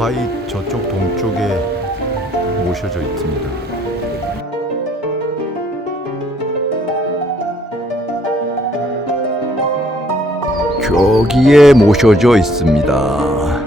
바위 저쪽 동쪽에 모셔져 있습니다. 저기에 모셔져 있습니다.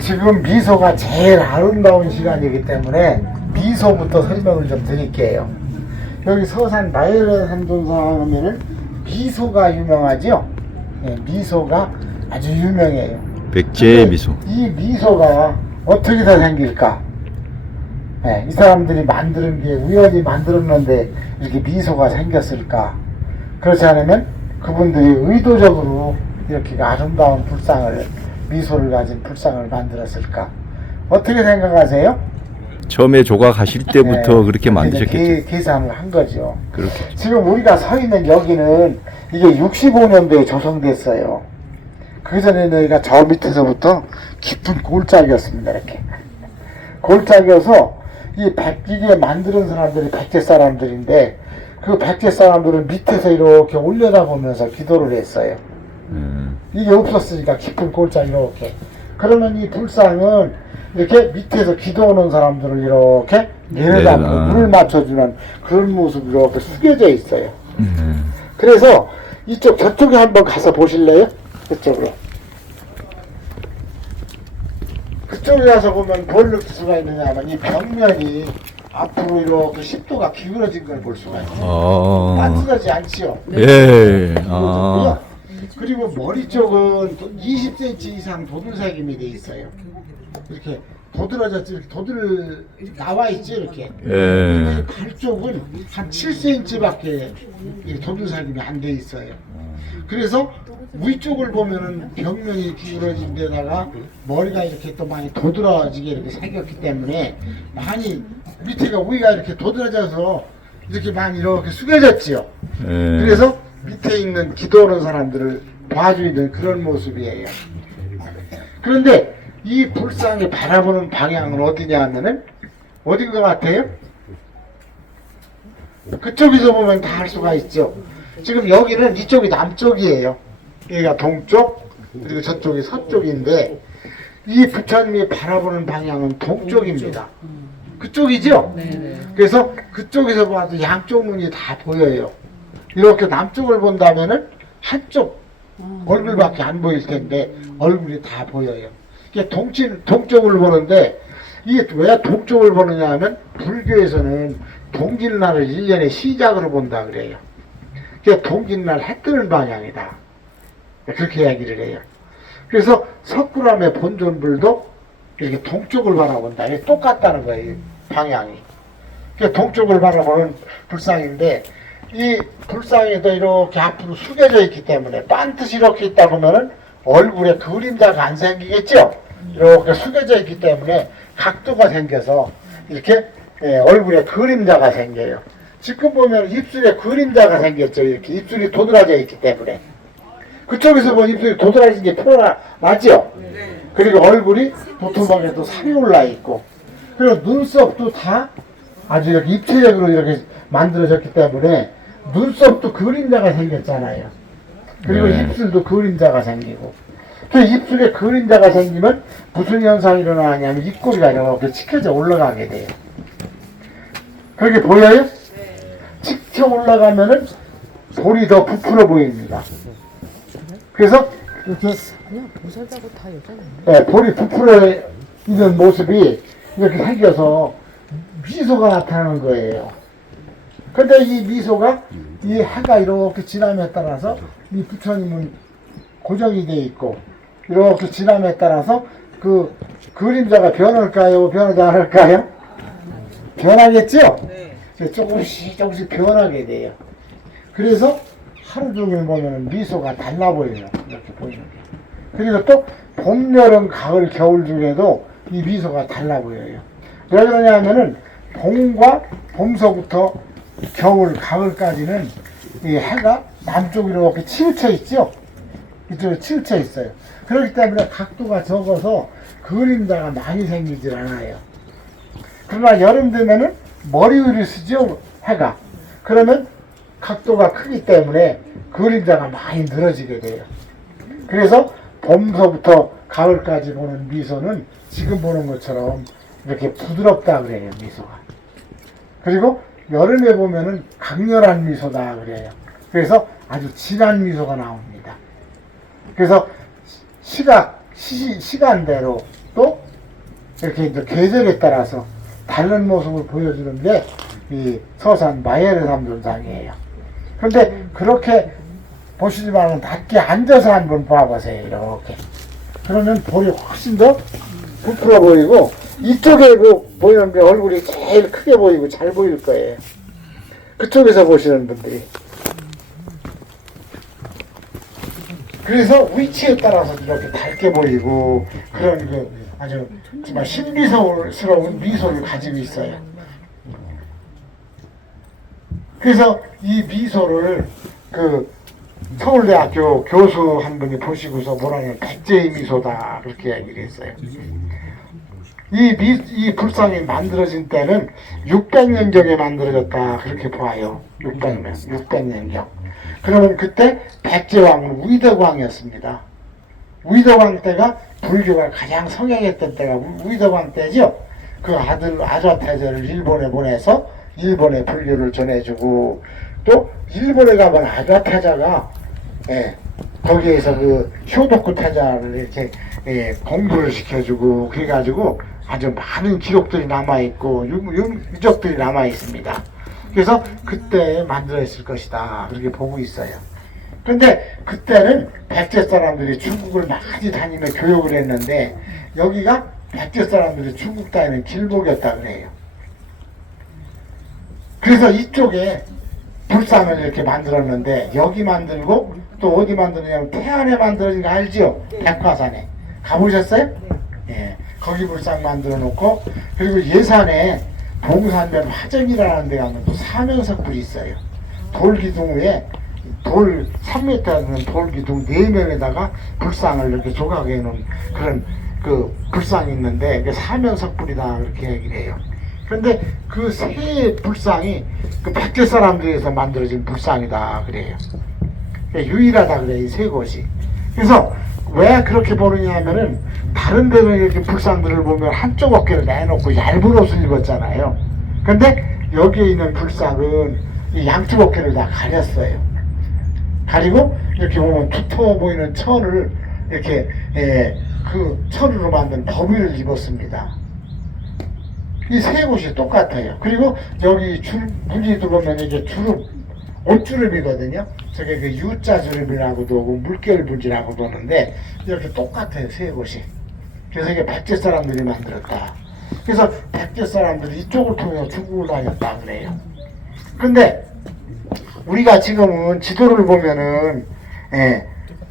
지금 미소가 제일 아름다운 시간이기 때문에 미소부터 설명을 좀 드릴게요. 여기 서산 마을산동사 하면은 미소가 유명하죠. 네, 미소가 아주 유명해요. 백제의 미소. 이 미소가 어떻게 다 생길까? 네, 이 사람들이 만드는 게 우연히 만들었는데 이렇게 미소가 생겼을까? 그렇지 않으면 그분들이 의도적으로 이렇게 아름다운 불상을, 미소를 가진 불상을 만들었을까? 어떻게 생각하세요? 처음에 조각하실 때부터 그렇게 만드셨겠죠. 계산을 한 거죠. 그렇겠죠. 지금 우리가 서 있는 여기는 이게 65년도에 조성됐어요. 그 전에는 여기가 저 밑에서부터 깊은 골짜기였습니다. 이렇게 골짜기여서 이게 만드는 사람들이 백제 사람들인데 그 백제 사람들은 밑에서 이렇게 올려다보면서 기도를 했어요. 이게 없었으니까 깊은 골짜기 이렇게. 그러면 이 불상은 이렇게 밑에서 기도하는 사람들을 이렇게 내려다보고 물을 맞춰주는 그런 모습이 이렇게 숙여져 있어요. 그래서 저쪽에 한번 가서 보실래요? 그쪽으로. 그쪽에 가서 보면 뭘 느낄 수가 있느냐 하면 이 벽면이 앞으로 이렇게 10도가 기울어진 걸 볼 수가 있어요. 빠뜨려지 않지요. 예. 그리고 머리 쪽은 20cm 이상 도들새김이 돼 있어요. 이렇게 도드라졌지, 나와 있지, 이렇게. 예. 발 쪽은 한 7cm밖에 도들새김이 안 돼 있어요. 그래서 위쪽을 보면은 벽면이 기울어진 데다가 머리가 이렇게 또 많이 도드라지게 이렇게 생겼기 때문에 많이 밑에가 위가 이렇게 도드라져서 이렇게 많이 이렇게 숙여졌지요. 그래서 밑에 있는 기도하는 사람들을 봐주는 그런 모습이에요. 그런데 이 불상이 바라보는 방향은 어디냐 하면은 어딘 것 같아요? 그쪽에서 보면 다 알 수가 있죠. 지금 여기는 이쪽이 남쪽이에요. 여기가 동쪽, 그리고 저쪽이 서쪽인데 이 부처님이 바라보는 방향은 동쪽입니다. 그쪽이죠? 그래서 그쪽에서 봐도 양쪽 눈이 다 보여요. 이렇게 남쪽을 본다면은 한쪽 얼굴밖에 안 보일 텐데 얼굴이 다 보여요. 이게 동쪽을 보는데 이게 왜 동쪽을 보느냐 하면 불교에서는 동짓날을 1년의 시작으로 본다 그래요. 그게 동짓날 해 뜨는 방향이다. 그렇게 이야기를 해요. 그래서 석굴암의 본尊불도 이렇게 동쪽을 바라본다. 이게 똑같다는 거예요. 방향이. 그게 동쪽을 바라보는 불상인데 이 불상에도 이렇게 앞으로 숙여져 있기 때문에 반드시 이렇게 있다 보면은 얼굴에 그림자가 안 생기겠죠? 이렇게 숙여져 있기 때문에 각도가 생겨서 이렇게 얼굴에 그림자가 생겨요. 지금 보면 입술에 그림자가 생겼죠. 이렇게 입술이 도드라져 있기 때문에. 그쪽에서 보면 입술이 도드라진 게 맞죠? 그리고 얼굴이 도톰하게도 살이 올라 있고, 그리고 눈썹도 다 아주 이렇게 입체적으로 이렇게 만들어졌기 때문에 눈썹도 그림자가 생겼잖아요. 그리고 입술도 그림자가 생기고. 그 입술에 그림자가 생기면 무슨 현상이 일어나냐면 입꼬리가 이렇게 치켜져 올라가게 돼요. 그렇게 보여요? 치켜 올라가면은 볼이 더 부풀어 보입니다. 그래서 이렇게 보살자고 다 여자네. 네, 볼이 부풀어 있는 모습이 이렇게 생겨서 미소가 나타나는 거예요. 근데 이 미소가 이 해가 이렇게 지남에 따라서 이 부처님은 고정이 돼 있고 이렇게 지남에 따라서 그 그림자가 변할까요? 변하지 않을까요? 변하겠죠? 네. 조금씩 변하게 돼요. 그래서 하루 종일 보면 미소가 달라 보여요. 이렇게 보이는 게. 그리고 또 봄, 여름, 가을, 겨울 중에도 이 미소가 달라 보여요. 왜 그러냐면은 봄서부터 겨울, 가을까지는 이 해가 남쪽으로 이렇게 치우쳐 있죠. 이쪽에 치우쳐 있어요. 그렇기 때문에 각도가 적어서 그림자가 많이 생기질 않아요. 그러나 여름 되면은 머리 위를 쓰죠, 해가. 그러면 각도가 크기 때문에 그림자가 많이 늘어지게 돼요. 그래서 봄서부터 가을까지 보는 미소는 지금 보는 것처럼 이렇게 부드럽다 그래요, 미소가. 그리고 여름에 보면은 강렬한 미소다 그래요. 그래서 아주 진한 미소가 나옵니다. 그래서 시간대로 또 이렇게 이제 계절에 따라서 다른 모습을 보여주는 게 이 서산 마예르 삼존상이에요. 그런데 그렇게 보시지만은 낮게 앉아서 한번 봐보세요. 이렇게. 그러면 볼이 훨씬 더 부풀어 보이고 이쪽에 보이는 게 얼굴이 제일 크게 보이고 잘 보일 거예요. 그쪽에서 보시는 분들이. 그래서 위치에 따라서 이렇게 밝게 보이고 그런 그 아주 정말 신비스러운 미소를 가지고 있어요. 그래서 이 미소를 그 서울대학교 교수 한 분이 보시고서 뭐라냐면 백제의 미소다 그렇게 얘기를 했어요. 이 불상이 만들어진 때는 600년경에 만들어졌다 그렇게 봐요. 600년경. 그러면 그때 백제왕은 우의덕왕이었습니다. 우의덕왕 때가 불교가 가장 성행했던 때가 우의덕왕 때죠. 그 아들 아좌태제를 일본에 보내서 일본에 불교를 전해주고 또 일본에 가면 아좌태자가 거기에서 그 효도쿠 태자를 이렇게 공부를 시켜주고 그래가지고 아주 많은 기록들이 남아있고 유적들이 남아있습니다. 그래서 그때 만들어졌을 것이다 그렇게 보고 있어요. 그런데 그때는 백제 사람들이 중국을 많이 다니며 교육을 했는데 여기가 백제 사람들이 중국 다니는 길목이었다 그래요. 그래서 이쪽에 불상을 이렇게 만들었는데 여기 만들고 또 어디 만드느냐면 태안에 만들어진 거 알지요? 백화산에 가보셨어요? 예, 거기 불상 만들어 놓고 그리고 예산에 봉산면 화정이라는 데 가면 또 사면석불이 있어요. 돌기둥 위에 돌 3m 되는 돌기둥 4면에다가 불상을 이렇게 조각해 놓은 그런 그 불상이 있는데 그 사면석불이다 그렇게 얘기를 해요. 그런데 그 세 불상이 그 백제 사람들에서 만들어진 불상이다 그래요. 유일하다 그래요, 이 세 곳이. 그래서 왜 그렇게 보느냐 하면은 다른 데는 이렇게 불상들을 보면 한쪽 어깨를 내놓고 얇은 옷을 입었잖아요. 근데 여기에 있는 불상은 이 양쪽 어깨를 다 가렸어요. 가리고 이렇게 보면 두터워 보이는 천을 이렇게 그 천으로 만든 더위를 입었습니다. 이 세 곳이 똑같아요. 그리고 여기 문이 들어오면 이게 주름, 옷주름이거든요. 저게 그 U자 주름이라고도 하고 물결 분지라고도 하는데 이렇게 똑같아요, 세 곳이. 그래서 이게 백제 사람들이 만들었다. 그래서 백제 사람들이 이쪽을 통해서 중국을 다녔다 그래요. 근데 우리가 지금은 지도를 보면은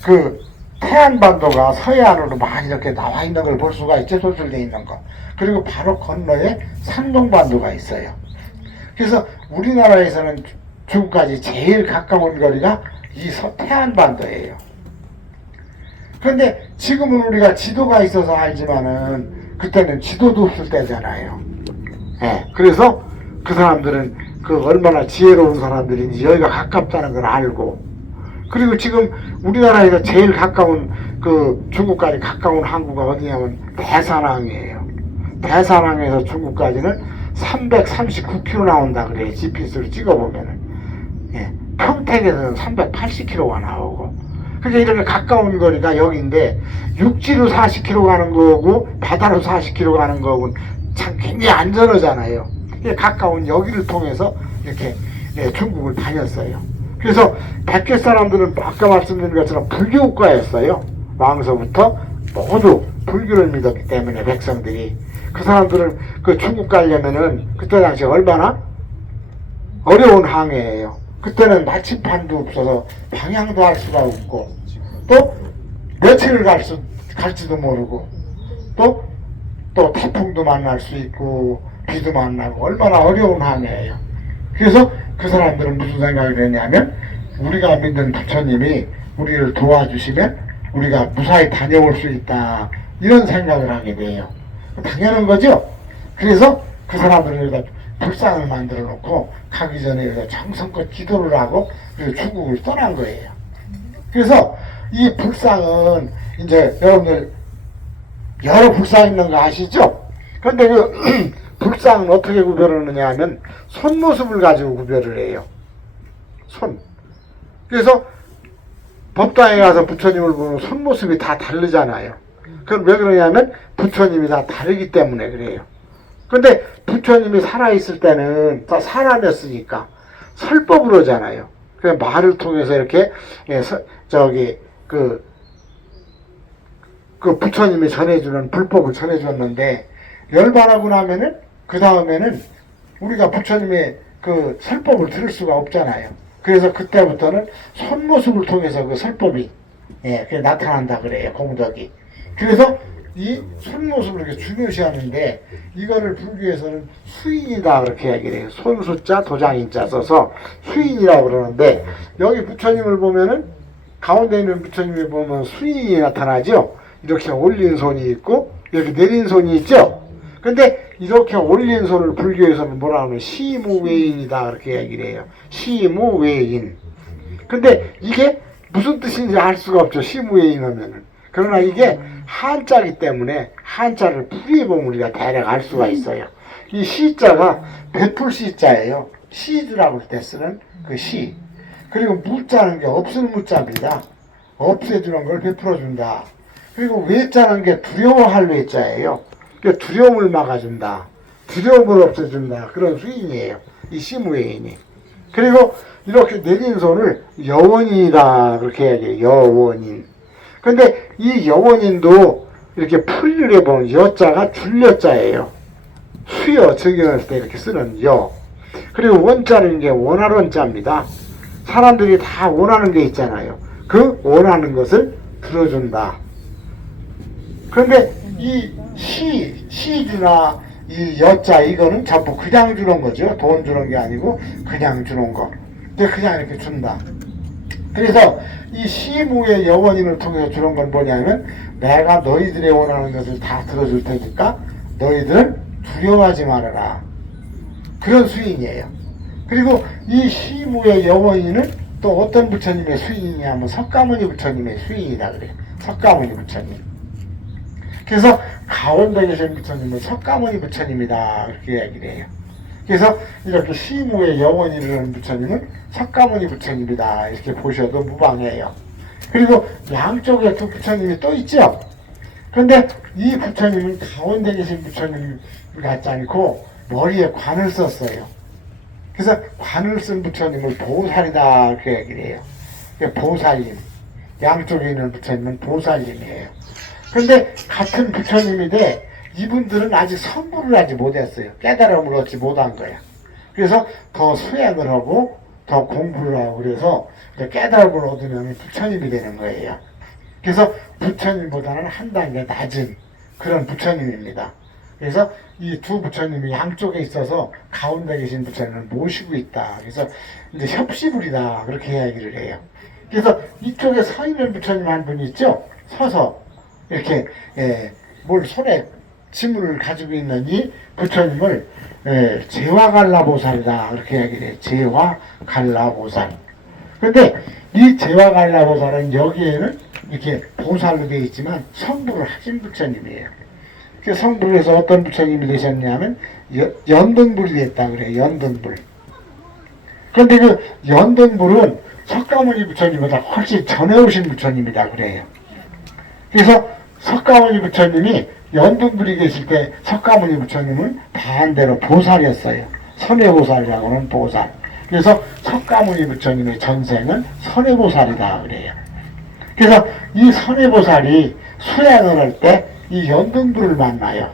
그 태안반도가 서해안으로 많이 이렇게 나와 있는 걸 볼 수가 있죠. 소설되어 있는 거. 그리고 바로 건너에 산동반도가 있어요. 그래서 우리나라에서는 중국까지 제일 가까운 거리가 이 태안반도예요. 그런데 지금은 우리가 지도가 있어서 알지만은 그때는 지도도 없을 때잖아요. 그래서 그 사람들은 그 얼마나 지혜로운 사람들인지 여기가 가깝다는 걸 알고 그리고 지금 우리나라에서 제일 가까운 그 중국까지 가까운 항구가 어디냐면 대산항이에요. 대산항에서 중국까지는 339km 나온다 그래요. GPS로 찍어보면은. 평택에서는 380km가 나오고. 그러니까 이렇게 가까운 거리가 여기인데 육지로 40km 가는 거고 바다로 40km 가는 거고 참 굉장히 안전하잖아요. 가까운 여기를 통해서 이렇게 중국을 다녔어요. 그래서 백제 사람들은 아까 말씀드린 것처럼 불교국가였어요. 왕서부터 모두 불교를 믿었기 때문에 백성들이 그 사람들은 그 중국 가려면은 그때 당시 얼마나 어려운 항해예요. 그때는 마침판도 없어서 방향도 알 수가 없고 또 며칠을 갈지도 모르고 또 태풍도 만날 수 있고 비도 만나고 얼마나 어려운 항해예요. 그래서 그 사람들은 무슨 생각을 했냐면 우리가 믿는 부처님이 우리를 도와주시면 우리가 무사히 다녀올 수 있다 이런 생각을 하게 돼요. 당연한 거죠. 그래서 그 사람들은 여기다 불상을 만들어 놓고 가기 전에 여기다 정성껏 기도를 하고 그래서 중국을 떠난 거예요. 그래서 이 불상은 이제 여러분들 여러 불상 있는 거 아시죠? 그런데 그 불상은 어떻게 구별을 하느냐 하면 손모습을 가지고 구별을 해요. 손. 그래서 법당에 가서 부처님을 보면 손모습이 다 다르잖아요. 그건 왜 그러냐면 부처님이 다 다르기 때문에 그래요. 근데 부처님이 살아있을 때는 다 사람이었으니까 설법을 하잖아요. 그냥 말을 통해서 이렇게 그 부처님이 전해주는 불법을 전해줬는데 열반하고 나면은 그 다음에는 우리가 부처님의 그 설법을 들을 수가 없잖아요. 그래서 그때부터는 손모습을 통해서 그 설법이 그게 나타난다 그래요. 공덕이. 그래서 이 손모습을 이렇게 중요시하는데 이거를 불교에서는 수인이다 그렇게 얘기를 해요. 손수자 도장인자 써서 수인이라고 그러는데 여기 부처님을 보면은 가운데 있는 부처님을 보면 수인이 나타나죠. 이렇게 올린 손이 있고 이렇게 내린 손이 있죠. 근데 이렇게 올린 손을 불교에서는 뭐라 하면 시무외인이다 그렇게 얘기를 해요. 시무외인. 근데 이게 무슨 뜻인지 알 수가 없죠. 시무외인 하면은. 그러나 이게 한자이기 때문에 한자를 풀이해보면 우리가 대략 알 수가 있어요. 이 시자가 베풀 시자예요. 시주라고 할 때 쓰는 그 시. 그리고 무자는 게 없을 무자입니다. 없애주는 걸 베풀어준다. 그리고 외자는 게 두려워할 외자예요. 그러니까 두려움을 막아준다. 두려움을 없애준다. 그런 수인이에요. 이 시무외인이. 그리고 이렇게 내린 손을 여원인이다. 그렇게 얘기해요. 여원인. 근데 이 여원인도 이렇게 풀이를 해보면 여자가 줄여자예요. 수여 적용했을 때 이렇게 쓰는 여. 그리고 원자는 게 원할 원자입니다. 사람들이 다 원하는 게 있잖아요. 그 원하는 것을 들어준다. 그런데 이 시주나 이 여자 이거는 전부 그냥 주는 거죠. 돈 주는 게 아니고 그냥 주는 거. 근데 그냥 이렇게 준다. 그래서 이 시무의 여원인을 통해서 주는 건 뭐냐면 내가 너희들의 원하는 것을 다 들어줄 테니까 너희들은 두려워하지 말아라. 그런 수인이에요. 그리고 이 시무의 여원인은 또 어떤 부처님의 수인이냐면 석가모니 부처님의 수인이다 그래요. 석가모니 부처님. 그래서 가운데 계신 부처님은 석가모니 부처님이다 그렇게 얘기를 해요. 그래서 이렇게 시무의 여원인을 하는 부처님은 석가모니 부처님이다 이렇게 보셔도 무방해요. 그리고 양쪽에 두 부처님이 또 있죠. 그런데 이 부처님은 가운데 계신 부처님 같지 않고 머리에 관을 썼어요. 그래서 관을 쓴 부처님을 보살이다 이렇게 얘기를 해요. 보살님. 양쪽에 있는 부처님은 보살님이에요. 그런데 같은 부처님인데 이분들은 아직 성불을 하지 못했어요. 깨달음을 얻지 못한 거야. 그래서 더 수행을 하고 더 공부를 하고 그래서 깨달음을 얻으면 부처님이 되는 거예요. 그래서 부처님보다는 한 단계 낮은 그런 부처님입니다. 그래서 이 두 부처님이 양쪽에 있어서 가운데 계신 부처님을 모시고 있다. 그래서 이제 협시불이다. 그렇게 이야기를 해요. 그래서 이쪽에 서 있는 부처님 한 분 있죠? 서서 이렇게 뭘 손에 지물을 가지고 있는 이 부처님을 제화갈라보살이다 그렇게 얘기를 해요. 제화갈라보살. 근데 이 제화갈라보살은 여기에는 이렇게 보살로 되어 있지만 성불을 하신 부처님이에요. 그 성불에서 어떤 부처님이 되셨냐면 연등불이 됐다 그래요. 연등불. 그런데 그 연등불은 석가모니 부처님보다 훨씬 전에 오신 부처님이다 그래요. 그래서 석가모니 부처님이 연등불이 계실 때 석가모니 부처님은 반대로 보살이었어요. 선해보살이라고 하는 보살. 그래서 석가모니 부처님의 전생은 선해보살이다 그래요. 그래서 이 선해보살이 수행을 할 때 이 연등불을 만나요.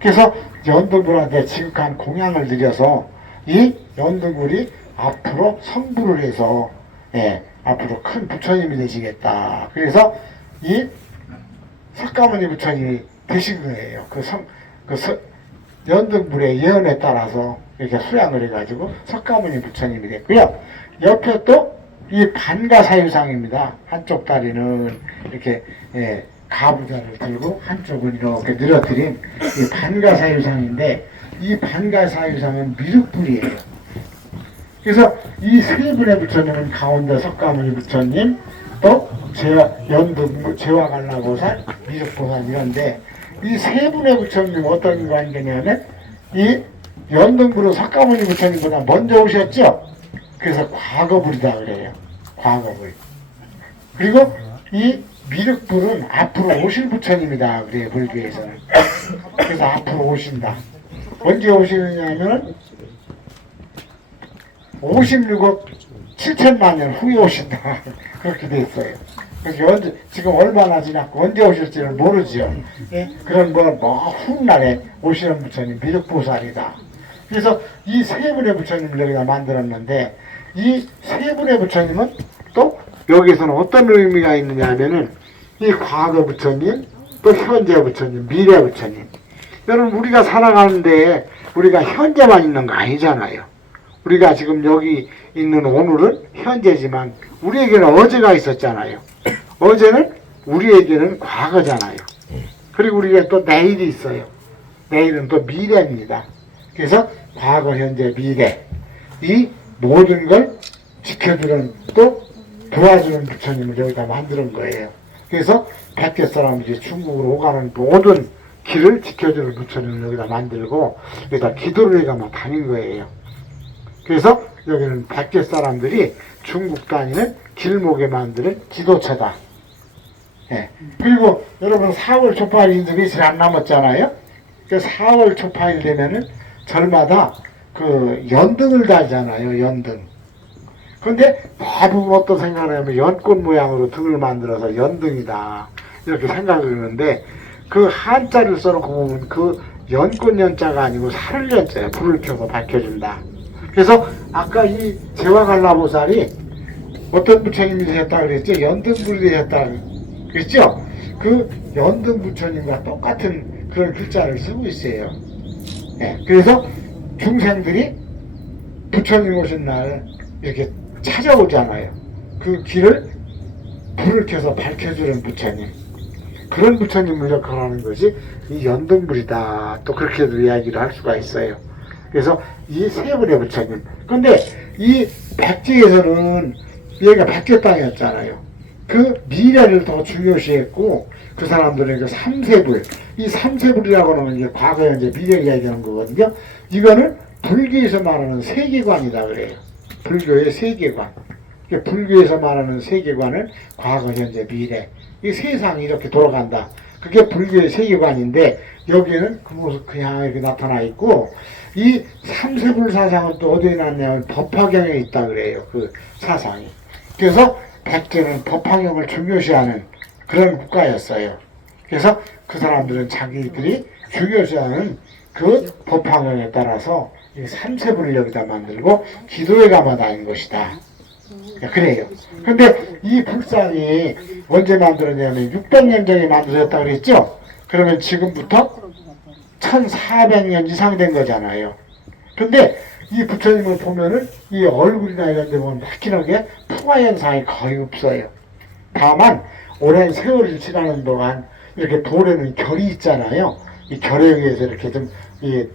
그래서 연등불한테 지극한 공양을 드려서 이 연등불이 앞으로 성불을 해서 앞으로 큰 부처님이 되시겠다. 그래서 이 석가모니 부처님이 되신 거예요. 연등불의 예언에 따라서 이렇게 수양을 해가지고 석가모니 부처님이 됐고요. 옆에 또 이 반가사유상입니다. 한쪽 다리는 이렇게 가부좌를 들고 한쪽은 이렇게 늘어뜨린 이 반가사유상인데, 이 반가사유상은 미륵불이에요. 그래서 이 세 분의 부처님은 가운데 석가모니 부처님, 또 연등 제화갈라보살, 미륵보살 이런데, 이 세 분의 부처님은 어떤 관계냐면 이 연등불은 석가모니 부처님보다 먼저 오셨죠. 그래서 과거불이다 그래요. 과거불. 그리고 이 미륵불은 앞으로 오실 부처님이다 그래요. 불교에서는. 그래서 앞으로 오신다. 언제 오시느냐면 56억 7천만 년 후에 오신다. 그렇게 돼 있어요. 그래서 지금 얼마나 지났고 언제 오실지는 모르지요. 그런 훗날에 오시는 부처님 미륵보살이다. 그래서 이 세 분의 부처님을 여기다 만들었는데, 이 세 분의 부처님은 또 여기서는 어떤 의미가 있느냐 하면은 이 과거 부처님, 또 현재 부처님, 미래 부처님. 여러분, 우리가 살아가는데 우리가 현재만 있는 거 아니잖아요. 우리가 지금 여기 있는 오늘은 현재지만 우리에게는 어제가 있었잖아요. 어제는 우리에게는 과거잖아요. 그리고 우리가 또 내일이 있어요. 내일은 또 미래입니다. 그래서 과거, 현재, 미래, 이 모든 걸 지켜주는, 또 도와주는 부처님을 여기다 만드는 거예요. 그래서 백제 사람들이 중국으로 오가는 모든 길을 지켜주는 부처님을 여기다 만들고 여기다 기도를 해가만 다닌 거예요. 그래서 여기는 백제 사람들이 중국 다니는 길목에 만드는 지도처다. 그리고 여러분 4월 초파일인데 며칠 안 남았잖아요. 그 4월 초파일 되면은 절마다 그 연등을 달잖아요. 연등. 근데 대부분 어떤 생각을 하면 연꽃 모양으로 등을 만들어서 연등이다 이렇게 생각을 하는데, 그 한자를 써놓고 보면 그 연꽃 연자가 아니고 살을 연자예요. 불을 켜서 밝혀준다. 그래서 아까 이 제화갈라보살이 어떤 부처님이 되셨다 그랬죠? 연등불이 되셨다 그랬죠? 그 연등 부처님과 똑같은 그런 글자를 쓰고 있어요. 그래서 중생들이 부처님 오신 날 이렇게 찾아오잖아요. 그 길을 불을 켜서 밝혀주는 부처님, 그런 부처님을 역할하는 것이 이 연등불이다. 또 그렇게도 이야기를 할 수가 있어요. 그래서 이 세 분의 부처님. 근데 이 백제에서는 얘가 백제 땅이었잖아요. 그 미래를 더 중요시했고, 그 사람들은 그 삼세불, 이 삼세불이라고 하는 게 과거, 현재, 미래 이야기하는 거거든요. 이거는 불교에서 말하는 세계관이다 그래요. 불교의 세계관. 불교에서 말하는 세계관은 과거, 현재, 미래. 이 세상이 이렇게 돌아간다. 그게 불교의 세계관인데, 여기에는 그 모습 그냥 이렇게 나타나 있고, 이 삼세불 사상은 또 어디에 났냐면 법화경에 있다 그래요. 그 사상이. 그래서 백제는 법화경을 중요시하는 그런 국가였어요. 그래서 그 사람들은 자기들이 중요시하는 그 법화경에 따라서 이 삼세불을 여기다 만들고 기도에 가마 다닌 것이다. 그래요. 근데 이 불상이 언제 만들었냐면 600년 전에 만들어졌다고 그랬죠? 그러면 지금부터 1400년 이상 된 거잖아요. 근데 이 부처님을 보면은 이 얼굴이나 이런 데 보면 확실하게 풍화 현상이 거의 없어요. 다만 오랜 세월이 지나는 동안 이렇게 돌에는 결이 있잖아요. 이 결에 의해서 이렇게 좀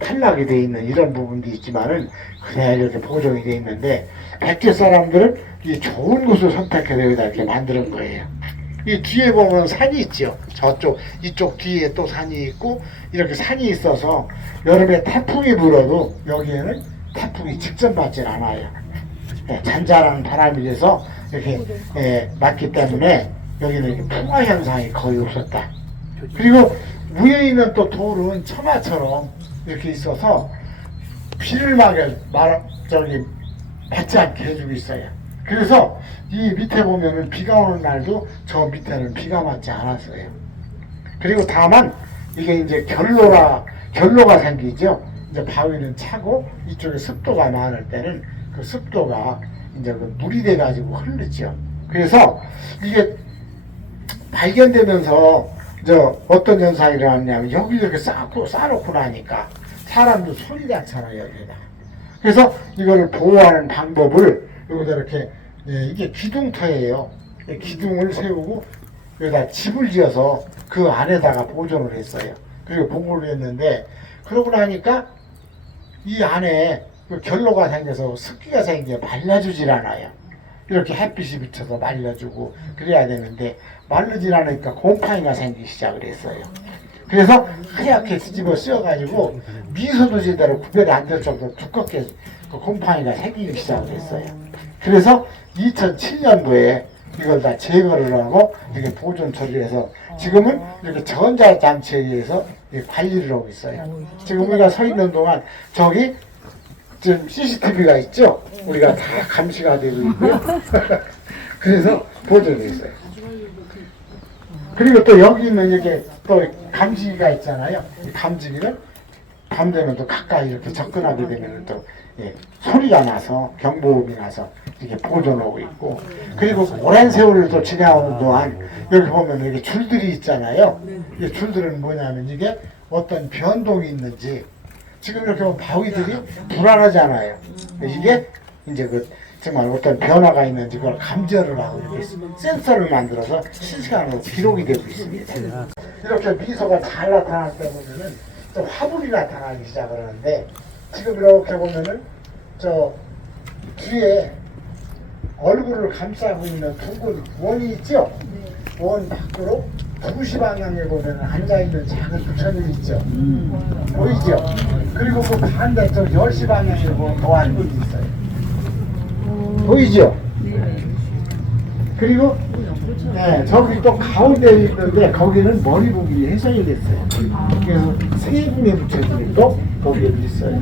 탈락이 돼 있는 이런 부분도 있지만은 그대로 이렇게 보정이 돼 있는데, 백제 사람들은 이 좋은 곳을 선택해서 여기다 이렇게 만드는 거예요. 이 뒤에 보면 산이 있죠. 저쪽, 이쪽 뒤에 또 산이 있고, 이렇게 산이 있어서 여름에 태풍이 불어도 여기에는 태풍이 직접 맞질 않아요. 잔잔한 바람이 돼서 이렇게 맞기 때문에 여기는 이렇게 풍화 현상이 거의 없었다. 그리고 위에 있는 또 돌은 처마처럼 이렇게 있어서 비를 맞지 않게 해주고 있어요. 그래서 이 밑에 보면은 비가 오는 날도 저 밑에는 비가 맞지 않았어요. 그리고 다만 이게 이제 결로가 생기죠. 이제 바위는 차고 이쪽에 습도가 많을 때는 그 습도가 이제 그 물이 돼가지고 흐르죠. 그래서 이게 발견되면서 어떤 현상이 일어났냐면 여기 이렇게 쌓아놓고 나니까 사람도 손이 닿잖아요, 여기다. 그래서 이거를 보호하는 방법을 여기다 이렇게, 이게 기둥터예요. 기둥을 세우고 여기다 집을 지어서 그 안에다가 보존을 했어요. 그리고 보호를 했는데, 그러고 나니까 이 안에 그 결로가 생겨서 습기가 생겨 말라주질 않아요. 이렇게 햇빛이 비쳐서 말려주고 그래야 되는데 마르질 않으니까 곰팡이가 생기기 시작을 했어요. 그래서 하얗게 뒤집어 씌워가지고 미소도 제대로 구별이 안 될 정도로 두껍게 그 곰팡이가 생기기 시작을 했어요. 그래서 2007년도에 이걸 다 제거를 하고 이렇게 보존 처리를 해서 지금은 이렇게 전자장치에 의해서 관리를 하고 있어요. 지금 우리가 서 있는 동안 저기 지금 CCTV가 있죠? 우리가 다 감시가 되고 있고요. 그래서 보존되어 있어요. 그리고 또 여기는 이렇게 또 감지기가 있잖아요. 이 감지기는 밤 되면 또 가까이 이렇게 접근하게 되면 또 소리가 나서 경보음이 나서 이렇게 보존하고 있고, 그리고 오랜 세월을 또 지나오는 동안 여기 보면 이렇게 줄들이 있잖아요. 이 줄들은 뭐냐면 이게 어떤 변동이 있는지, 지금 이렇게 보면 바위들이 불안하잖아요. 이게 이제 정말 어떤 변화가 있는지 그걸 감지를 하고 이렇게 센서를 만들어서 실시간으로 기록이 되고 있습니다. 이렇게 미소가 잘 나타날 때 보면은 좀 화분이 나타나기 시작을 하는데, 지금 이렇게 보면은 저 뒤에 얼굴을 감싸고 있는 둥근 원이 있죠? 원 밖으로 2시 방향에 보면 앉아있는 작은 부처님이 있죠? 보이죠? 그리고 그 반대쪽 10시 방향에 보면 더한 분이 있어요. 보이죠? 그리고 저기 또 가운데 있는데 거기는 머리 부분이 해성이 됐어요. 그래서 세 분의 부처님이 또 거기에 있어요.